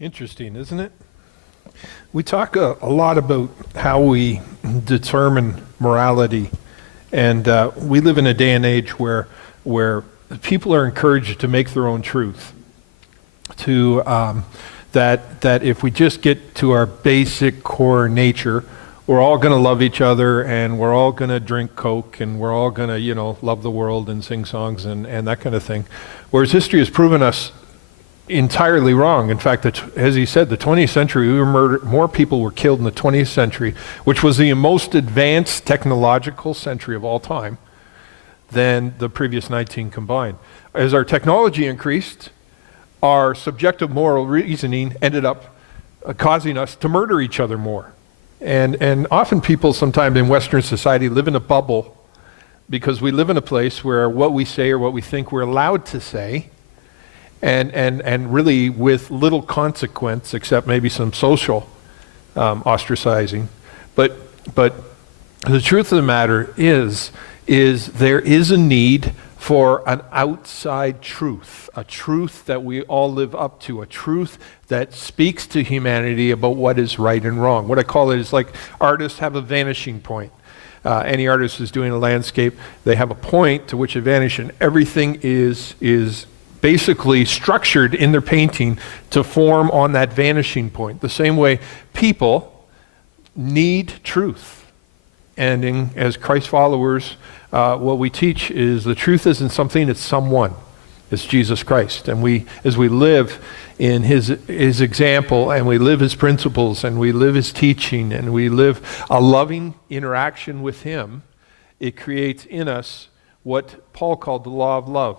Interesting, isn't it? We talk a lot about how we determine morality, and we live in a day and age where people are encouraged to make their own truth. To that if we just get to our basic core nature, we're all going to love each other, and we're all going to drink Coke, and we're all going to love the world and sing songs and that kind of thing. Whereas history has proven us entirely wrong. In fact, as he said, the 20th century, more people were killed in the 20th century, which was the most advanced technological century of all time, than the previous 19 combined. As our technology increased, our subjective moral reasoning ended up causing us to murder each other more. And often people sometimes in Western society live in a bubble because we live in a place where what we say or what we think we're allowed to say, and really with little consequence except maybe some social ostracizing. But the truth of the matter is there is a need for an outside truth, a truth that we all live up to, a truth that speaks to humanity about what is right and wrong. What I call it is like artists have a vanishing point. Any artist is doing a landscape, they have a point to which they vanish, and everything is basically structured in their painting to form on that vanishing point. The same way people need truth. And as Christ followers, what we teach is the truth isn't something, it's someone. It's Jesus Christ. And as we live in his example, and we live his principles, and we live his teaching, and we live a loving interaction with him, it creates in us what Paul called the law of love,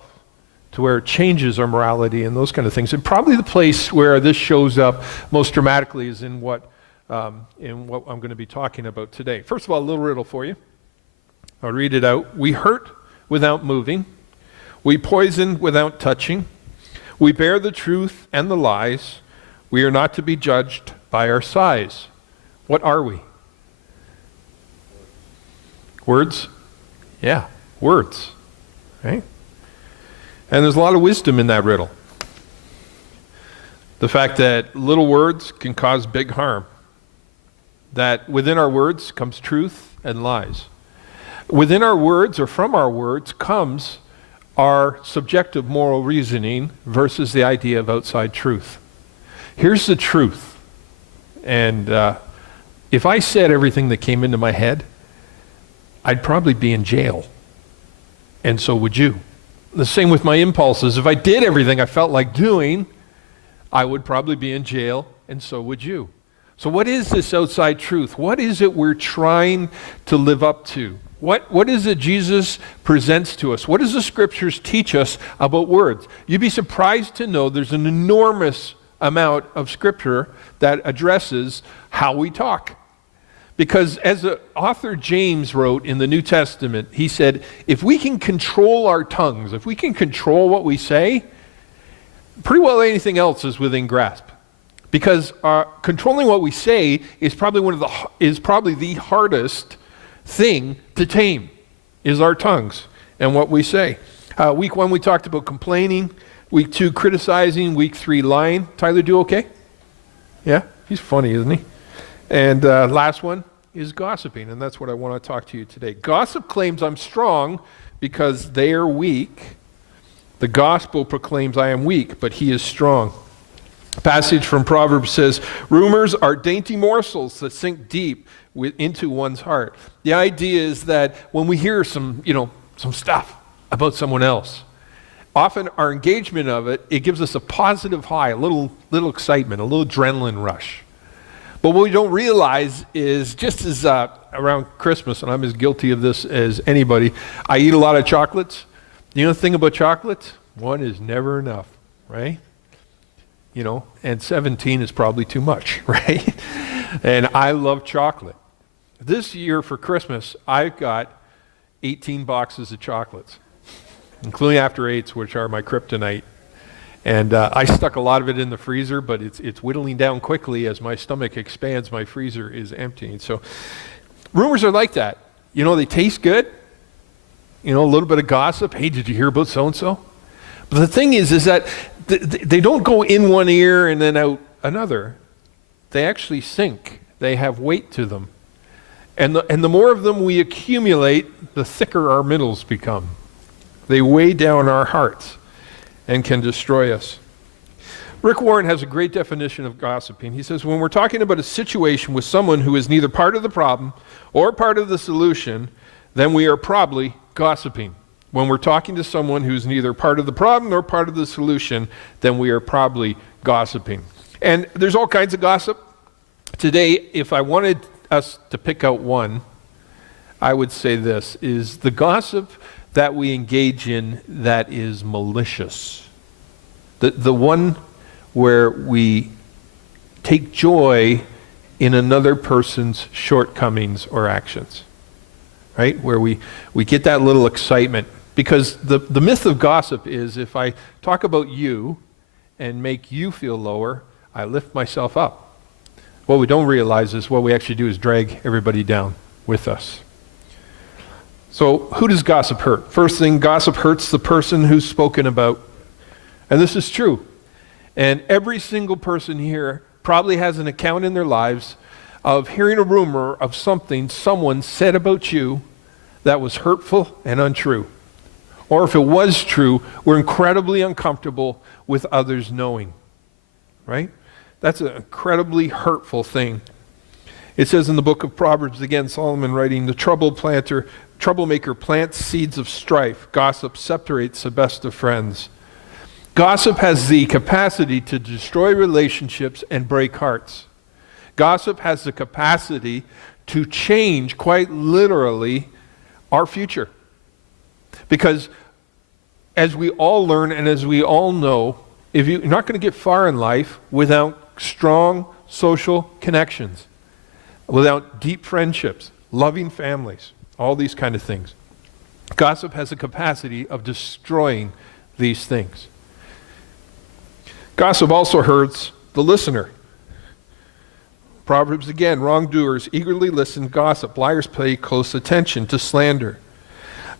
to where it changes our morality and those kind of things. And probably the place where this shows up most dramatically is in what I'm going to be talking about today. First of all, a little riddle for you. I'll read it out. We hurt without moving. We poison without touching. We bear the truth and the lies. We are not to be judged by our size. What are we? Words? Yeah, words. Right? And there's a lot of wisdom in that riddle. The fact that little words can cause big harm. That within our words comes truth and lies. Within our words, or from our words, comes our subjective moral reasoning versus the idea of outside truth. Here's the truth. And if I said everything that came into my head, I'd probably be in jail. And so would you. The same with my impulses. If I did everything I felt like doing, I would probably be in jail, and so would you. So what is this outside truth? What is it we're trying to live up to? What is it Jesus presents to us? What does the scriptures teach us about words? You'd be surprised to know there's an enormous amount of scripture that addresses how we talk. Because as the author James wrote in the New Testament, he said, if we can control our tongues, if we can control what we say, pretty well anything else is within grasp. Because controlling what we say is probably the hardest thing to tame, is our tongues and what we say. Week 1 we talked about complaining. Week 2 criticizing. Week 3 lying. Tyler, do okay? Yeah, he's funny, isn't he? And last one is gossiping, and that's what I want to talk to you today. Gossip claims I'm strong because they are weak. The gospel proclaims I am weak, but he is strong. A passage from Proverbs says, rumors are dainty morsels that sink deep into one's heart. The idea is that when we hear some stuff about someone else, often our engagement of it gives us a positive high, a little excitement, a little adrenaline rush. But what we don't realize is just as around Christmas, and I'm as guilty of this as anybody, I eat a lot of chocolates. You know the thing about chocolates? One is never enough, right? And 17 is probably too much, right? And I love chocolate. This year for Christmas, I've got 18 boxes of chocolates, including after eights, which are my kryptonite. And I stuck a lot of it in the freezer, but it's whittling down quickly as my stomach expands. My freezer is emptying. So rumors are like that. They taste good. A little bit of gossip. Hey, did you hear about so-and-so? But the thing is that they don't go in one ear and then out another, they actually sink. They have weight to them. And the more of them we accumulate, the thicker our middles become. They weigh down our hearts and can destroy us. Rick Warren has a great definition of gossiping. He says, when we're talking about a situation with someone who is neither part of the problem or part of the solution, then we are probably gossiping. When we're talking to someone who's neither part of the problem nor part of the solution, then we are probably gossiping. And there's all kinds of gossip. Today, if I wanted us to pick out one, I would say this is the gossip that we engage in that is malicious. The one where we take joy in another person's shortcomings or actions, right? Where we get that little excitement. Because the myth of gossip is if I talk about you and make you feel lower, I lift myself up. What we don't realize is what we actually do is drag everybody down with us. So who does gossip hurt? First thing, gossip hurts the person who's spoken about. And this is true. And every single person here probably has an account in their lives of hearing a rumor of something someone said about you that was hurtful and untrue. Or if it was true, we're incredibly uncomfortable with others knowing. Right? That's an incredibly hurtful thing. It says in the book of Proverbs, again, Solomon writing, the troublemaker plants seeds of strife. Gossip separates the best of friends. Gossip has the capacity to destroy relationships and break hearts. Gossip has the capacity to change, quite literally, our future. Because as we all learn and as we all know, you're not going to get far in life without strong social connections, without deep friendships, loving families, all these kind of things. Gossip has a capacity of destroying these things. Gossip also hurts the listener. Proverbs again, wrongdoers eagerly listen, gossip. Liars pay close attention to slander.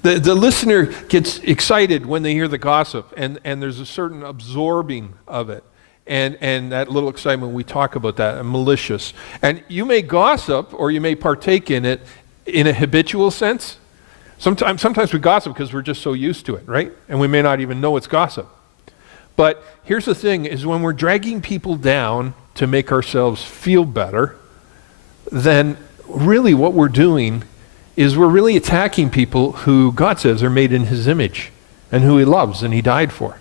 The listener gets excited when they hear the gossip, and there's a certain absorbing of it. And that little excitement, we talk about that, and malicious. And you may gossip, or you may partake in it in a habitual sense. Sometimes we gossip because we're just so used to it, right? And we may not even know it's gossip. But here's the thing, is when we're dragging people down to make ourselves feel better, then really what we're doing is we're really attacking people who God says are made in his image and who he loves and he died for.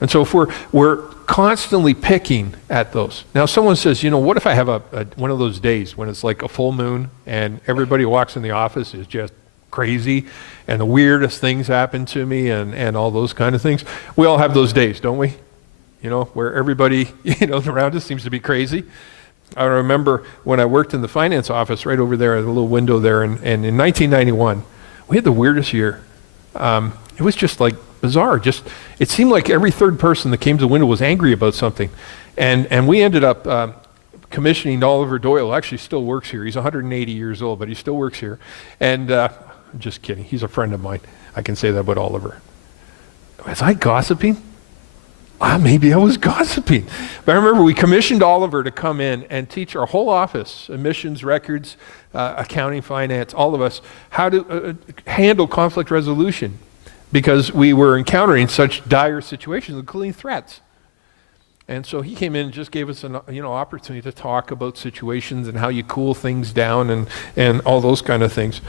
And so if we're constantly picking at those. Now someone says, what if I have one of those days when it's like a full moon and everybody who walks in the office is just crazy and the weirdest things happen to me and all those kind of things. We all have those days, don't we? Where everybody, around us seems to be crazy. I remember when I worked in the finance office right over there at the little window there, and in 1991, we had the weirdest year. It was just like bizarre. It seemed like every third person that came to the window was angry about something. And we ended up commissioning Oliver Doyle, actually still works here. He's 180 years old, but he still works here. And I'm just kidding. He's a friend of mine. I can say that about Oliver. Was I gossiping? Maybe I was gossiping. But I remember we commissioned Oliver to come in and teach our whole office, admissions, records, accounting, finance, all of us, how to handle conflict resolution. Because we were encountering such dire situations, including threats. And so he came in and just gave us an opportunity to talk about situations and how you cool things down and all those kind of things.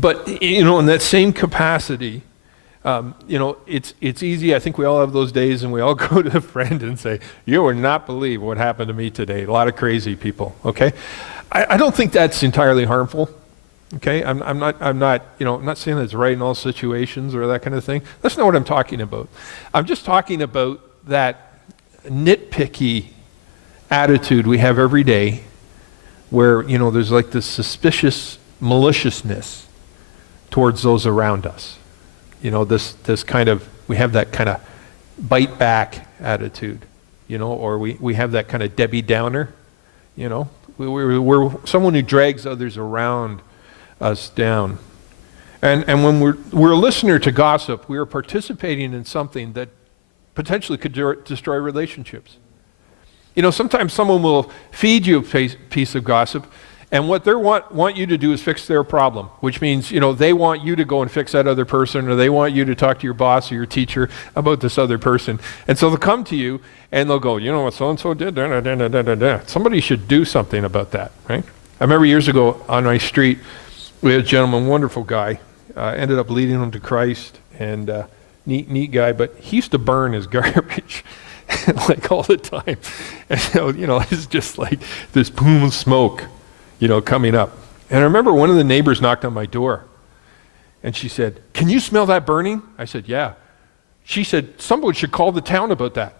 But, in that same capacity, it's easy. I think we all have those days and we all go to a friend and say, you will not believe what happened to me today. A lot of crazy people, okay? I don't think that's entirely harmful, okay? I'm not saying that's right in all situations or that kind of thing. That's not what I'm talking about. I'm just talking about that nitpicky attitude we have every day where, there's like this suspicious maliciousness towards those around us. This kind of, we have that kind of bite back attitude, or we have that kind of Debbie Downer, we're someone who drags others around us down. And when we're a listener to gossip, we are participating in something that potentially could destroy relationships. You know, sometimes someone will feed you a piece of gossip, and what they want you to do is fix their problem, which means, you know, they want you to go and fix that other person, or they want you to talk to your boss or your teacher about this other person. And so they'll come to you and they'll go, you know what so-and-so did? Da, da, da, da, da, da. Somebody should do something about that, right? I remember years ago on my street, we had a gentleman, wonderful guy, ended up leading him to Christ, and neat guy, but he used to burn his garbage like all the time. And so, you know, it's just like this boom of smoke, you know, coming up. And I remember one of the neighbors knocked on my door, and she said, "Can you smell that burning?" I said, "Yeah." She said, "Someone should call the town about that."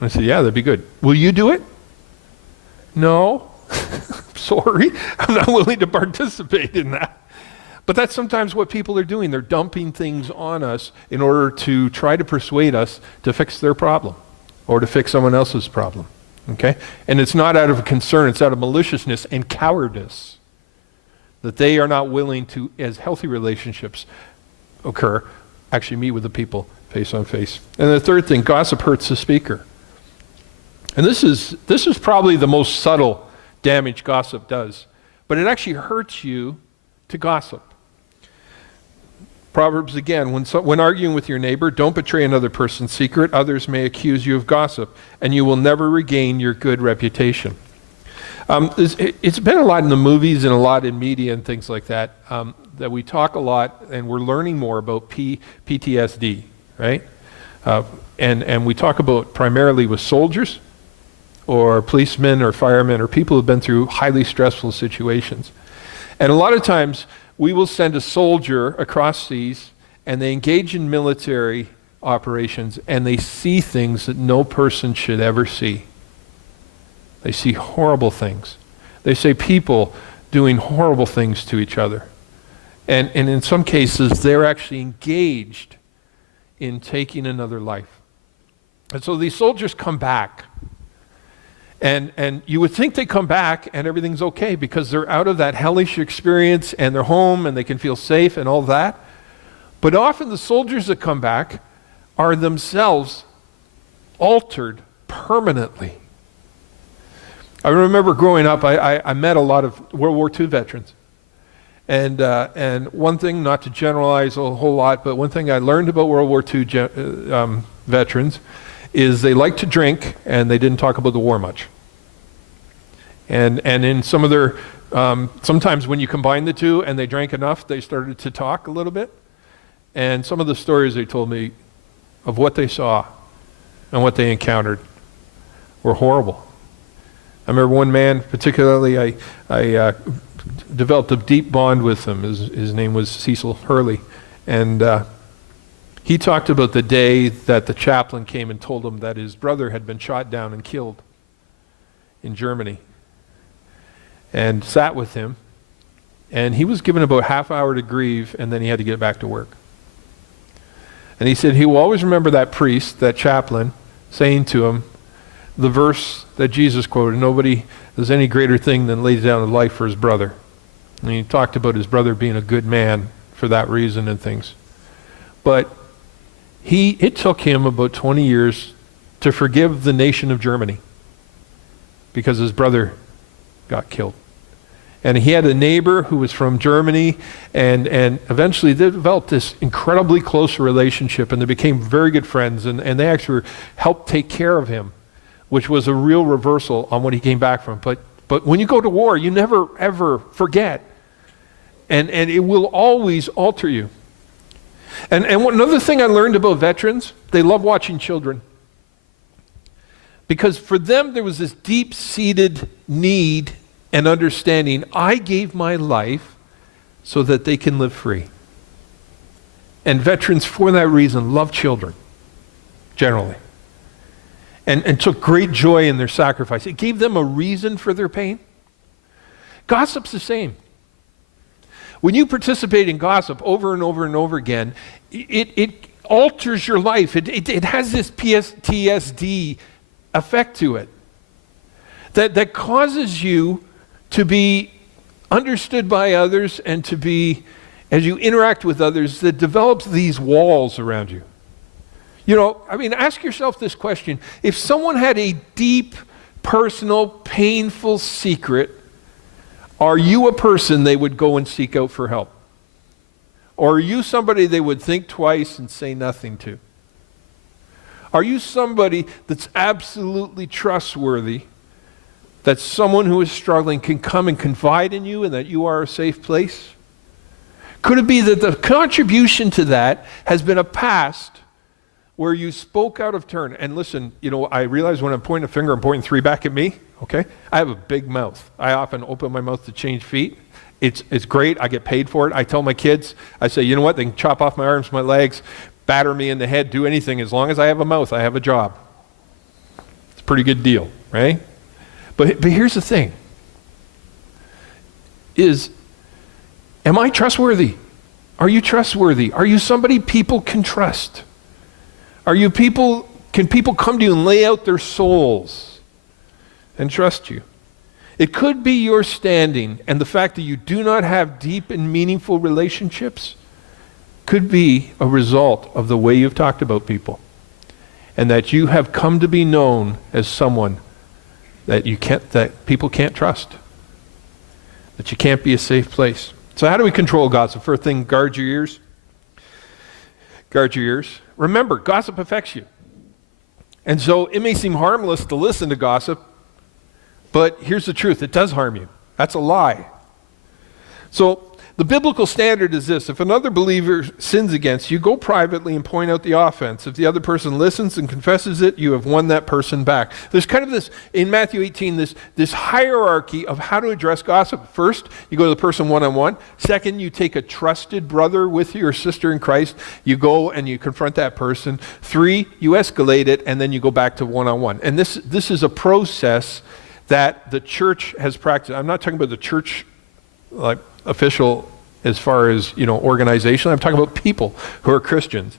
I said, "Yeah, that'd be good. Will you do it?" "No." "Sorry, I'm not willing to participate in that." But that's sometimes what people are doing. They're dumping things on us in order to try to persuade us to fix their problem or to fix someone else's problem. Okay? And it's not out of concern, it's out of maliciousness and cowardice that they are not willing to, as healthy relationships occur, actually meet with the people face on face. And the third thing, gossip hurts the speaker. And this is probably the most subtle damage gossip does, but it actually hurts you to gossip. Proverbs again, when arguing with your neighbor, don't betray another person's secret. Others may accuse you of gossip, and you will never regain your good reputation. It's been a lot in the movies and a lot in media and things like that, that we talk a lot, and we're learning more about PTSD, right? And we talk about primarily with soldiers or policemen or firemen or people who've been through highly stressful situations. And a lot of times, we will send a soldier across seas, and they engage in military operations, and they see things that no person should ever see. They see horrible things. They see people doing horrible things to each other. And in some cases, they're actually engaged in taking another life. And so these soldiers come back. And you would think they come back and everything's okay because they're out of that hellish experience and they're home and they can feel safe and all that. But often the soldiers that come back are themselves altered permanently. I remember growing up, I met a lot of World War II veterans. And one thing, not to generalize a whole lot, but one thing I learned about World War II veterans is they liked to drink and they didn't talk about the war much. And in some of their, sometimes when you combine the two and they drank enough, they started to talk a little bit. And some of the stories they told me of what they saw and what they encountered were horrible. I remember one man particularly, I developed a deep bond with him. His name was Cecil Hurley. And he talked about the day that the chaplain came and told him that his brother had been shot down and killed in Germany, and sat with him. And he was given about half hour to grieve, and then he had to get back to work. And he said he will always remember that priest, that chaplain, saying to him the verse that Jesus quoted, "Nobody does any greater thing than lays down his life for his brother." And he talked about his brother being a good man for that reason and things. But it took him about 20 years to forgive the nation of Germany because his brother got killed. And he had a neighbor who was from Germany, and eventually they developed this incredibly close relationship, and they became very good friends, and they actually helped take care of him, which was a real reversal on what he came back from. But when you go to war, you never, ever forget. And it will always alter you. And another thing I learned about veterans, they love watching children. Because for them, there was this deep-seated need and understanding. I gave my life so that they can live free. And veterans, for that reason, love children, generally. And took great joy in their sacrifice. It gave them a reason for their pain. Gossip's the same. When you participate in gossip over and over and over again, it alters your life. It has this PTSD effect to it that causes you to be understood by others and to be, as you interact with others, that develops these walls around you. Ask yourself this question. If someone had a deep, personal, painful secret, are you a person they would go and seek out for help? Or are you somebody they would think twice and say nothing to? Are you somebody that's absolutely trustworthy, that someone who is struggling can come and confide in you and that you are a safe place? Could it be that the contribution to that has been a past where you spoke out of turn? And listen, I realize when I'm pointing a finger, I'm pointing three back at me, okay? I have a big mouth. I often open my mouth to change feet. It's great. I get paid for it. I tell my kids, I say, you know what? They can chop off my arms, my legs, batter me in the head, do anything. As long as I have a mouth, I have a job. It's a pretty good deal, right? But here's the thing, am I trustworthy? Are you trustworthy? Are you somebody people can trust? Can people come to you and lay out their souls and trust you? It could be your standing and the fact that you do not have deep and meaningful relationships could be a result of the way you've talked about people, and that you have come to be known as someone that people can't trust, that you can't be a safe place. So how do we control gossip? First thing, guard your ears. Guard your ears. Remember, gossip affects you. And so it may seem harmless to listen to gossip, but here's the truth, it does harm you. That's a lie. So the biblical standard is this: if another believer sins against you, go privately and point out the offense. If the other person listens and confesses it, you have won that person back. There's kind of this, in Matthew 18, this hierarchy of how to address gossip. First, you go to the person one-on-one. Second, you take a trusted brother with you or sister in Christ. You go and you confront that person. 3, you escalate it, and then you go back to one-on-one. And this is a process that the church has practiced. I'm not talking about the church like official as far as organization. I'm talking about people who are Christians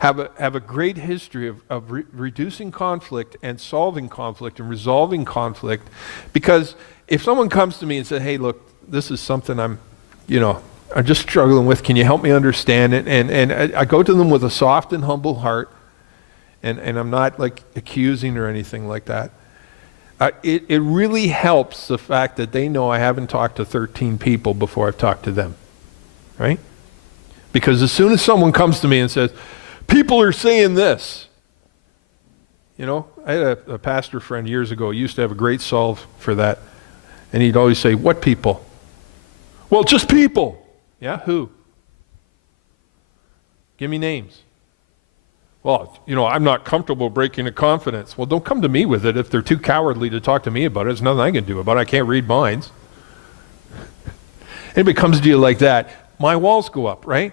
have a great history of reducing conflict and solving conflict and resolving conflict. Because if someone comes to me and says, hey, look, this is something I'm just struggling with, can you help me understand it? And I go to them with a soft and humble heart, and I'm not like accusing or anything like that. It really helps the fact that they know I haven't talked to 13 people before I've talked to them, right? Because as soon as someone comes to me and says, people are saying this, I had a pastor friend years ago, he used to have a great solve for that, and he'd always say, what people? Well, just people. Yeah, who? Give me names. Well, I'm not comfortable breaking a confidence. Well, don't come to me with it if they're too cowardly to talk to me about it. There's nothing I can do about it. I can't read minds. Anybody comes to you like that, my walls go up, right?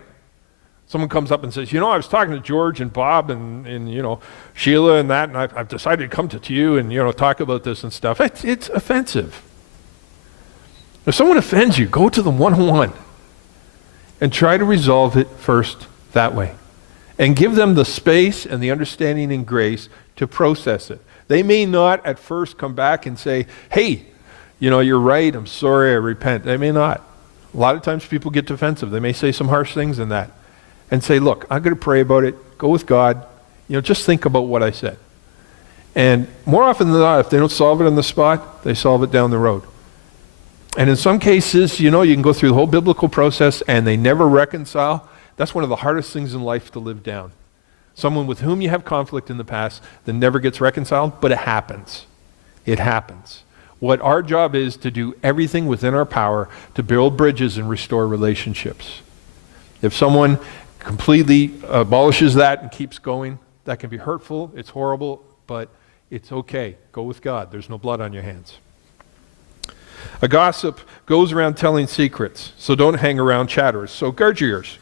Someone comes up and says, I was talking to George and Bob and Sheila and that, and I've decided to come to you and, talk about this and stuff. It's offensive. If someone offends you, go to them one-on-one and try to resolve it first that way. And give them the space and the understanding and grace to process it. They may not at first come back and say, hey, you're right, I'm sorry, I repent. They may not. A lot of times people get defensive. They may say some harsh things in that and say, look, I'm going to pray about it, go with God, just think about what I said. And more often than not, if they don't solve it on the spot, they solve it down the road. And in some cases, you can go through the whole biblical process and they never reconcile. That's one of the hardest things in life to live down. Someone with whom you have conflict in the past that never gets reconciled, but it happens. It happens. What our job is to do everything within our power to build bridges and restore relationships. If someone completely abolishes that and keeps going, that can be hurtful, it's horrible, but it's okay. Go with God. There's no blood on your hands. A gossip goes around telling secrets, so don't hang around chatterers. So guard your ears.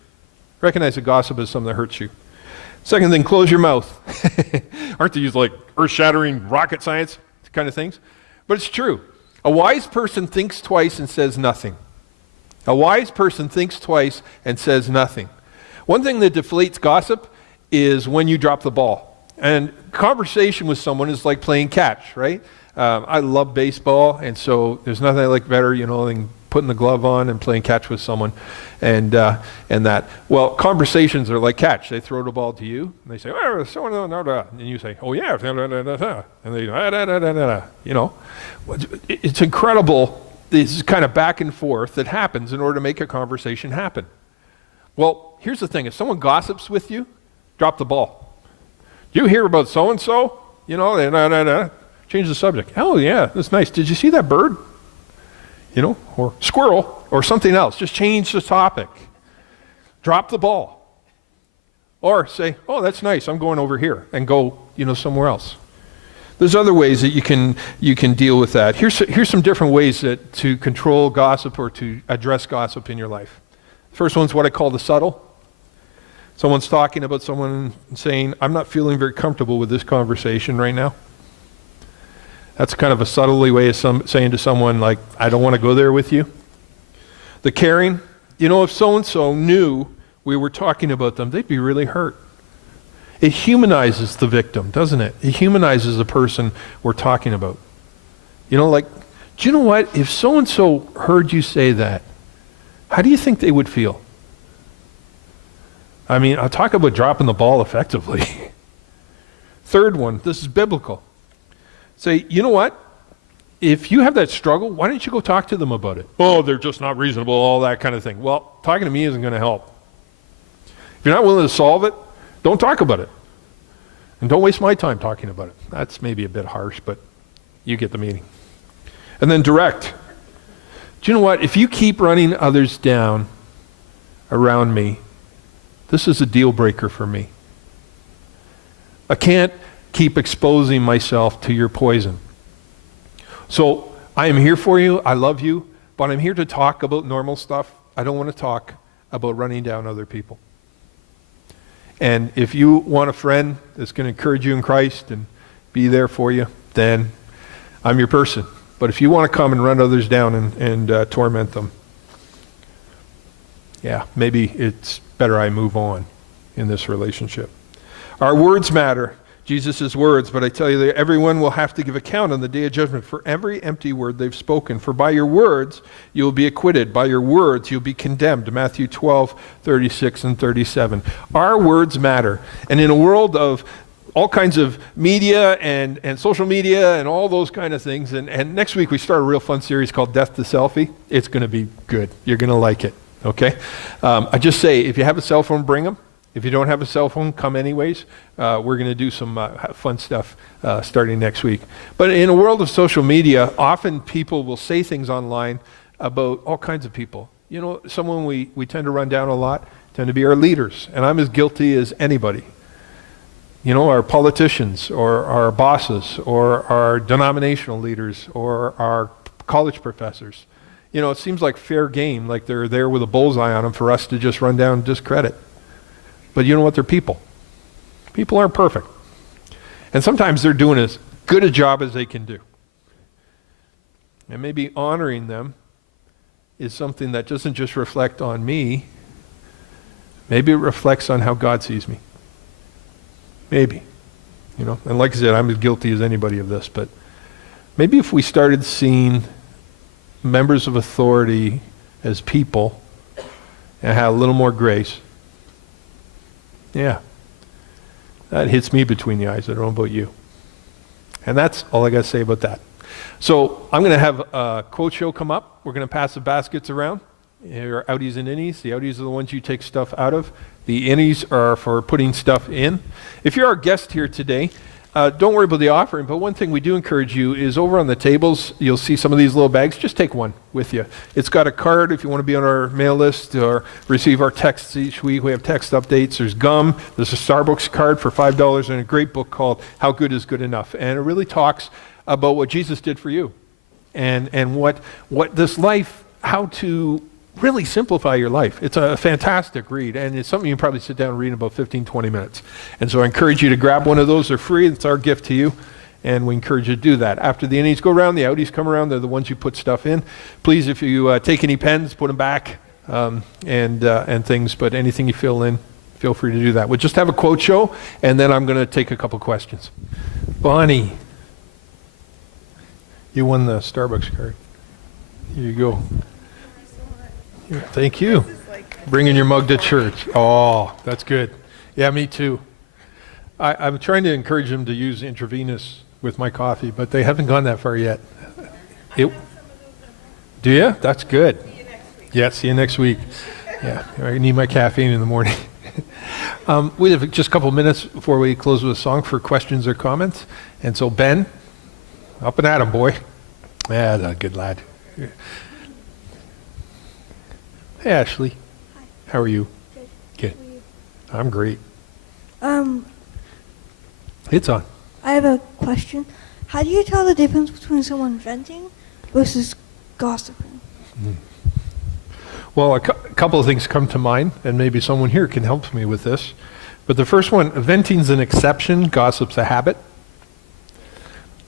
Recognize a gossip as something that hurts you. Second thing, close your mouth. Aren't these like earth-shattering rocket science kind of things? But it's true. A wise person thinks twice and says nothing. A wise person thinks twice and says nothing. One thing that deflates gossip is when you drop the ball. And conversation with someone is like playing catch, right? I love baseball, and so there's nothing I like better, than putting the glove on and playing catch with someone, and that. Well, conversations are like catch. They throw the ball to you, and they say, "Oh, so and you say, "Oh yeah," and they you know, it's incredible. This kind of back and forth that happens in order to make a conversation happen. Well, here's the thing: if someone gossips with you, drop the ball. You hear about so and so, you know, change the subject. Oh yeah, that's nice. Did you see that bird? You know, or squirrel, or something else. Just change the topic. Drop the ball. Or say, oh, that's nice, I'm going over here, and go, you know, somewhere else. There's other ways that you can deal with that. Here's some different ways to control gossip or to address gossip in your life. The first one's what I call the subtle. Someone's talking about someone and saying, I'm not feeling very comfortable with this conversation right now. That's kind of a subtle way of saying to someone, like, I don't want to go there with you. The caring, you know, if so-and-so knew we were talking about them, they'd be really hurt. It humanizes the victim, doesn't it? It humanizes the person we're talking about. You know, like, do you know what? If so-and-so heard you say that, how do you think they would feel? I mean, I'll talk about dropping the ball effectively. Third one, this is biblical. Say, you know what? If you have that struggle, why don't you go talk to them about it? Oh, they're just not reasonable, all that kind of thing. Well, talking to me isn't going to help. If you're not willing to solve it, don't talk about it. And don't waste my time talking about it. That's maybe a bit harsh, but you get the meaning. And then direct. Do you know what? If you keep running others down around me, this is a deal breaker for me. I can't keep exposing myself to your poison. So I am here for you, I love you, but I'm here to talk about normal stuff. I don't want to talk about running down other people. And if you want a friend that's going to encourage you in Christ and be there for you, then I'm your person. But if you want to come and run others down and torment them, yeah, maybe it's better I move on in this relationship. Our words matter. Jesus' words, but I tell you that everyone will have to give account on the day of judgment for every empty word they've spoken. For by your words you will be acquitted. By your words you'll be condemned. Matthew 12:36 and 37. Our words matter. And in a world of all kinds of media and social media and all those kind of things, and next week we start a real fun series called Death to Selfie. It's going to be good. You're going to like it, okay? I just say, if you have a cell phone, bring them. If you don't have a cell phone, come anyways. We're going to do some fun stuff starting next week. But in a world of social media, often people will say things online about all kinds of people. You know, someone we tend to run down a lot tend to be our leaders, and I'm as guilty as anybody. You know, our politicians or our bosses or our denominational leaders or our college professors. You know, it seems like fair game, like they're there with a bullseye on them for us to just run down and discredit. But you know what? They're people. People aren't perfect. And sometimes they're doing as good a job as they can do. And maybe honoring them is something that doesn't just reflect on me. Maybe it reflects on how God sees me. Maybe. You know, and like I said, I'm as guilty as anybody of this, but maybe if we started seeing members of authority as people and had a little more grace, yeah, that hits me between the eyes. I don't know about you. And that's all I got to say about that. So I'm going to have a quote show come up. We're going to pass the baskets around. Here are outies and innies. The outies are the ones you take stuff out of. The innies are for putting stuff in. If you're our guest here today, don't worry about the offering, but one thing we do encourage you is over on the tables, you'll see some of these little bags. Just take one with you. It's got a card if you want to be on our mail list or receive our texts each week. We have text updates. There's gum. There's a Starbucks card for $5 and a great book called How Good is Good Enough. And it really talks about what Jesus did for you and what this life, how to really simplify your life. It's a fantastic read, and it's something you can probably sit down and read in about 15, 20 minutes. And so I encourage you to grab one of those. They're free. It's our gift to you, and we encourage you to do that. After the innies go around, the outies come around. They're the ones you put stuff in. Please, if you take any pens, put them back and things, but anything you fill in, feel free to do that. We'll just have a quote show, and then I'm going to take a couple questions. Bonnie, you won the Starbucks card. Here you go. Thank you. Bringing your mug to church. Oh, that's good. Yeah, me too. I'm trying to encourage them to use intravenous with my coffee, but they haven't gone that far yet. Do you? That's good. See you next week. Yeah, see you next week. Yeah, I need my caffeine in the morning. We have just a couple minutes before we close with a song for questions or comments. And so Ben, up and at 'em, boy. Yeah, that's a good lad. Hey, Ashley. Hi. How are you? Good. Good. How are you? I'm great. It's on. I have a question. How do you tell the difference between someone venting versus gossiping? Well, a couple of things come to mind, and maybe someone here can help me with this. But the first one, venting's an exception, gossip's a habit.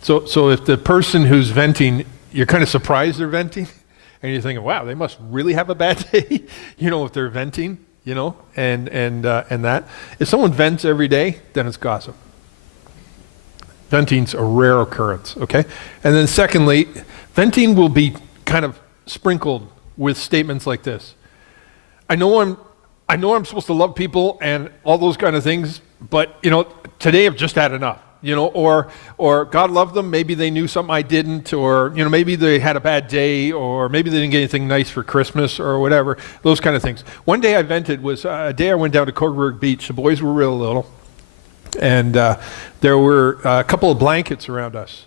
So if the person who's venting, you're kind of surprised they're venting, and you're thinking, wow, they must really have a bad day, if they're venting, and that. If someone vents every day, then it's gossip. Venting's a rare occurrence, okay? And then secondly, venting will be kind of sprinkled with statements like this. I know I'm supposed to love people and all those kind of things, but today I've just had enough. Or God loved them, maybe they knew something I didn't, or maybe they had a bad day, or maybe they didn't get anything nice for Christmas or whatever, those kind of things. One day I vented was a day I went down to Coburg Beach. The boys were real little, and there were a couple of blankets around us,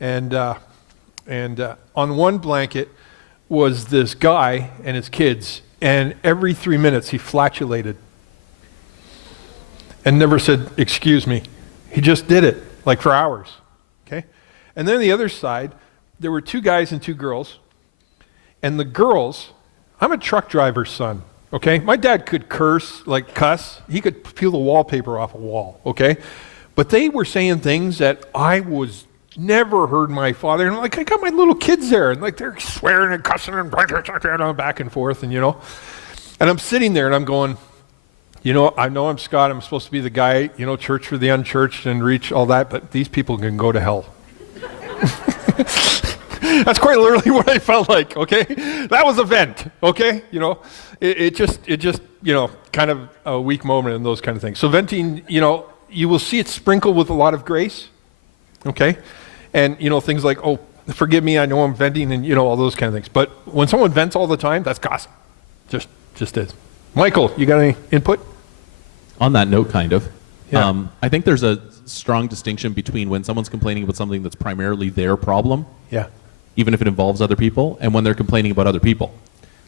and on one blanket was this guy and his kids, and every 3 minutes he flatulated and never said, excuse me. He just did it, like for hours, okay? And then on the other side, there were 2 guys and 2 girls, and the girls, I'm a truck driver's son, okay? My dad could cuss. He could peel the wallpaper off a wall, okay? But they were saying things that I was never heard my father, and I got my little kids there, and they're swearing and cussing and back and forth, and and I'm sitting there and I'm going, I know I'm Scott, I'm supposed to be the guy, church for the unchurched and reach all that, but these people can go to hell. That's quite literally what I felt like, okay? That was a vent, okay? It just kind of a weak moment and those kind of things. So venting, you will see it sprinkled with a lot of grace, okay? And, things like, oh, forgive me, I know I'm venting, and, all those kind of things. But when someone vents all the time, that's gossip. Just is. Michael, you got any input? On that note, kind of. Yeah. I think there's a strong distinction between when someone's complaining about something that's primarily their problem, Yeah. even if it involves other people, and when they're complaining about other people.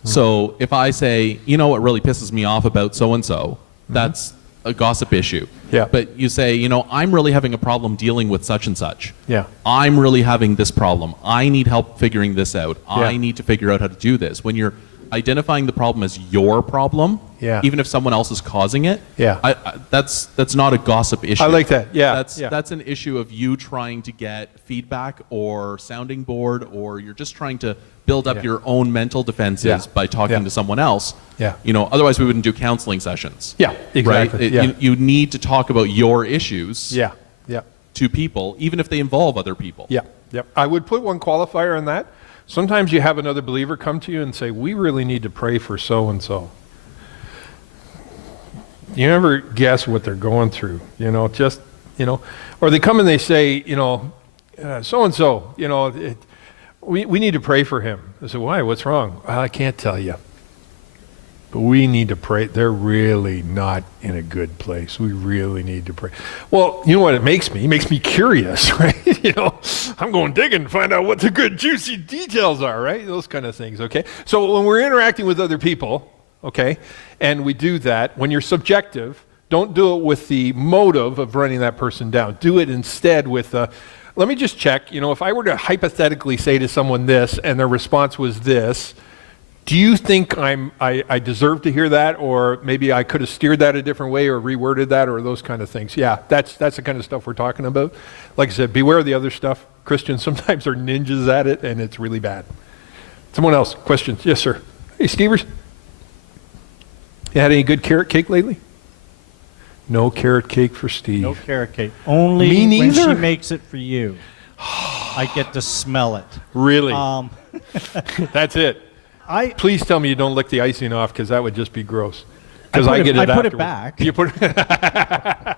So if I say, what really pisses me off about so-and-so, that's a gossip issue. Yeah. But you say, I'm really having a problem dealing with such and such. Yeah. I'm really having this problem. I need help figuring this out. Yeah. I need to figure out how to do this. When you're identifying the problem as your problem, Yeah. even if someone else is causing it, Yeah. that's not a gossip issue. I like that, yeah. That's an issue of you trying to get feedback or sounding board, or you're just trying to build up Yeah. your own mental defenses Yeah. by talking Yeah. to someone else. Yeah. Otherwise we wouldn't do counseling sessions. Yeah, exactly. Right? Yeah. You need to talk about your issues Yeah. Yeah. to people, even if they involve other people. Yeah. Yeah. I would put one qualifier on that. Sometimes you have another believer come to you and say, we really need to pray for so-and-so. You never guess what they're going through, or they come and they say, so-and-so, we need to pray for him. I say, why? What's wrong? Well, I can't tell you. But we need to pray. They're really not in a good place. We really need to pray. Well, you know what it makes me? It makes me curious, right? I'm going digging to find out what the good, juicy details are, right? Those kind of things, okay? So when we're interacting with other people, okay, and we do that, when you're subjective, don't do it with the motive of running that person down. Do it instead with, let me just check, if I were to hypothetically say to someone this and their response was this, do you think I deserve to hear that, or maybe I could have steered that a different way or reworded that, or those kind of things? Yeah, that's the kind of stuff we're talking about. Like I said, beware of the other stuff. Christians sometimes are ninjas at it, and it's really bad. Someone else, questions? Yes, sir. Hey, Stevers. You had any good carrot cake lately? No carrot cake for Steve. No carrot cake. Only Me when she neither? makes it for you. I get to smell it. Really? That's it. Please tell me you don't lick the icing off, because that would just be gross. Because I get it I put it afterward. back. You put it.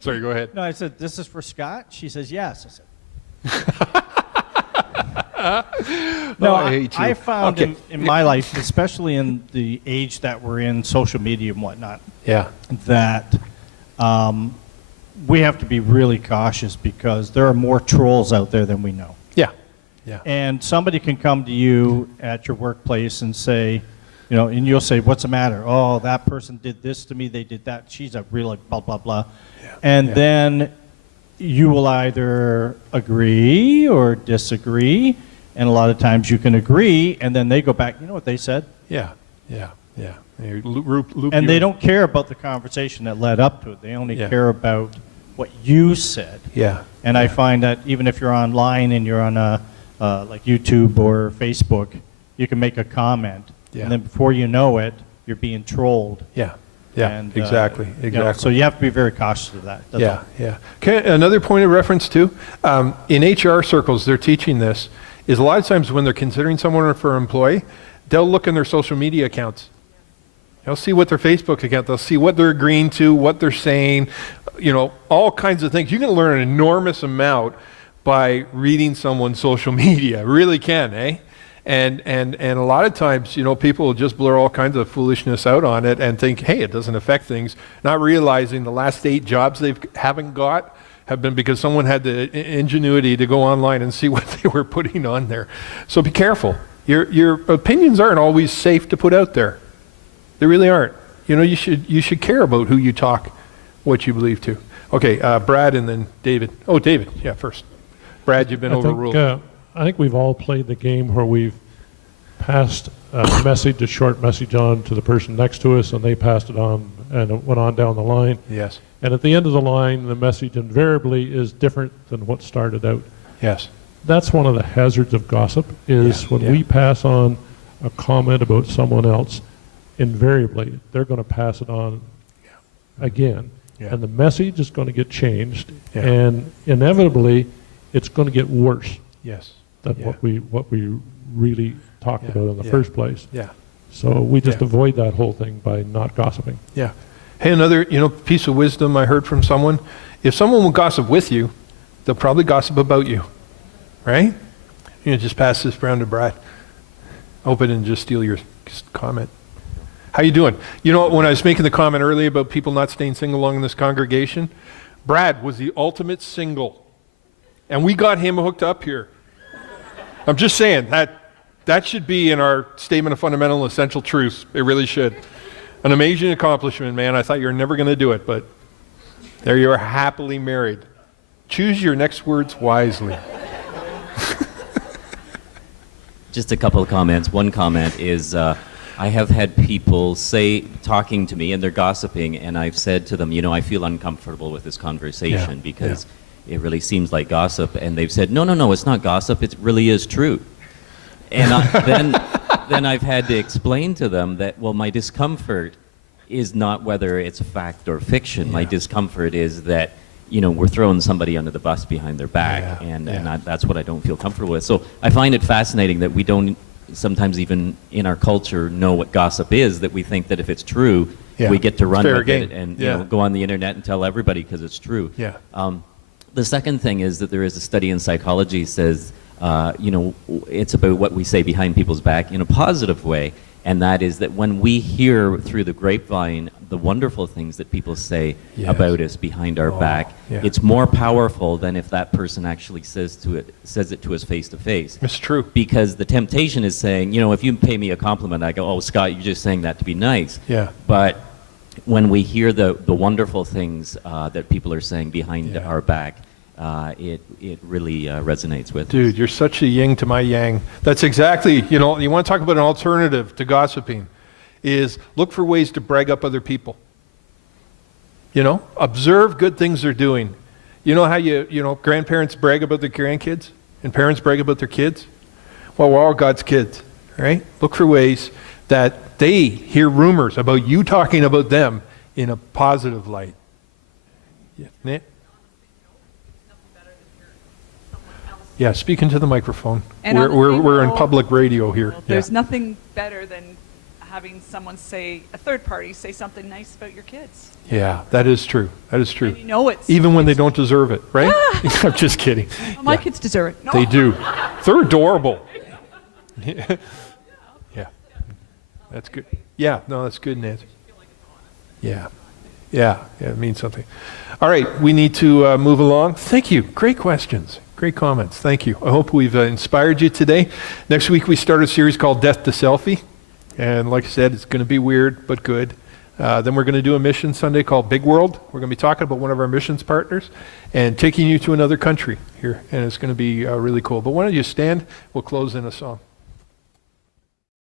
Sorry, go ahead. No, I said, this is for Scott? She says, yes. I said, no, I hate you. I found Okay. in my life, especially in the age that we're in, social media and whatnot, Yeah. that we have to be really cautious because there are more trolls out there than we know. Yeah. Yeah. And somebody can come to you at your workplace and say, you know, and you'll say, what's the matter? Oh, that person did this to me, they did that. She's a really blah, blah, blah. And then you will either agree or disagree. And a lot of times you can agree, and then they go back, you know what they said? Yeah. Yeah. Yeah. You loop And you they in. don't care about the conversation that led up to it. They only Yeah. care about what you said. Yeah. And I find that even if you're online and you're on like YouTube or Facebook, you can make a comment. Yeah. And then before you know it, you're being trolled. Yeah. Yeah. And, Exactly. you Exactly. know, so you have to be very cautious of that. That's Yeah, all. yeah. Okay, another point of reference too, in HR circles, they're teaching this, is a lot of times when they're considering someone for an employee, they'll look in their social media accounts. They'll see what their Facebook account, they'll see what they're agreeing to, what they're saying, you know, all kinds of things. You can learn an enormous amount by reading someone's social media, really can, eh? And a lot of times, you know, people will just blur all kinds of foolishness out on it and think, hey, it doesn't affect things, not realizing the last 8 jobs they haven't got have been because someone had the ingenuity to go online and see what they were putting on there. So be careful. Your opinions aren't always safe to put out there. They really aren't. You know, you should care about who you talk, what you believe to. Okay, Brad and then David. Oh, David, yeah, first. Brad, you've been overruled. I think we've all played the game where we've passed a message, a short message on to the person next to us, and they passed it on, and it went on down the line. Yes, And at the end of the line, the message invariably is different than what started out. yes. That's one of the hazards of gossip, is Yeah, when yeah. we pass on a comment about someone else, invariably, they're going to pass it on again. Yeah. And the message is going to get changed, Yeah. and inevitably, it's going to get worse Yes. than Yeah. what we really talked Yeah, about in the yeah. first place. Yeah. So we just Yeah. avoid that whole thing by not gossiping. Yeah. Hey, another, you know, piece of wisdom I heard from someone, if someone will gossip with you, they'll probably gossip about you, right? You know, just pass this around to Brad. Open and just steal your comment. How you doing? You know, when I was making the comment earlier about people not staying single long in this congregation, Brad was the ultimate single. And we got him hooked up here. I'm just saying, that should be in our statement of fundamental and essential truths. It really should. An amazing accomplishment, man. I thought you were never going to do it, but there you are, happily married. Choose your next words wisely. Just a couple of comments. One comment is I have had people talking to me, and they're gossiping, and I've said to them, you know, I feel uncomfortable with this conversation Yeah, because it really seems like gossip. And they've said, no, it's not gossip. It really is true. And then I've had to explain to them that, well, my discomfort is not whether it's fact or fiction. My Yeah. discomfort is that, you know, we're throwing somebody under the bus behind their back, Yeah, and yeah. that's what I don't feel comfortable with. So I find it fascinating that we don't sometimes even in our culture know what gossip is, that we think that if it's true, Yeah. we get to It's run fair with game. it and Yeah. you know, go on the internet and tell everybody because it's true. Yeah. The second thing is that there is a study in psychology says, you know, it's about what we say behind people's back in a positive way, and that is that when we hear through the grapevine the wonderful things that people say Yes. about us behind our Oh, back, yeah. it's more powerful than if that person actually says it to us face to face. It's true. Because the temptation is saying, you know, if you pay me a compliment, I go, oh, Scott, you're just saying that to be nice. Yeah. But when we hear the wonderful things that people are saying behind Yeah. our back, it really resonates with us. Dude, you're such a yin to my yang. That's exactly, you know, you want to talk about an alternative to gossiping, is look for ways to brag up other people. You know, observe good things they're doing. You know how you know, grandparents brag about their grandkids and parents brag about their kids? Well, we're all God's kids, right? Look for ways that they hear rumors about you talking about them in a positive light. Yeah. Nick? Yeah, speak into the microphone. And on the same We're in note, public radio here. There's Yeah. nothing better than having someone say, a third party, say something nice about your kids. Yeah, that is true. That is true. And you know it's... Even when they don't deserve it, right? I'm just kidding. Well, my Yeah. kids deserve it. No. They do. They're adorable. Yeah. That's good. Yeah, no, that's good, Nancy. Yeah. Yeah, it means something. All right, we need to move along. Thank you. Great questions. Great comments. Thank you. I hope we've inspired you today. Next week, we start a series called Death to Selfie. And like I said, it's going to be weird, but good. Then we're going to do a mission Sunday called Big World. We're going to be talking about one of our missions partners and taking you to another country here. And it's going to be really cool. But why don't you stand? We'll close in a song.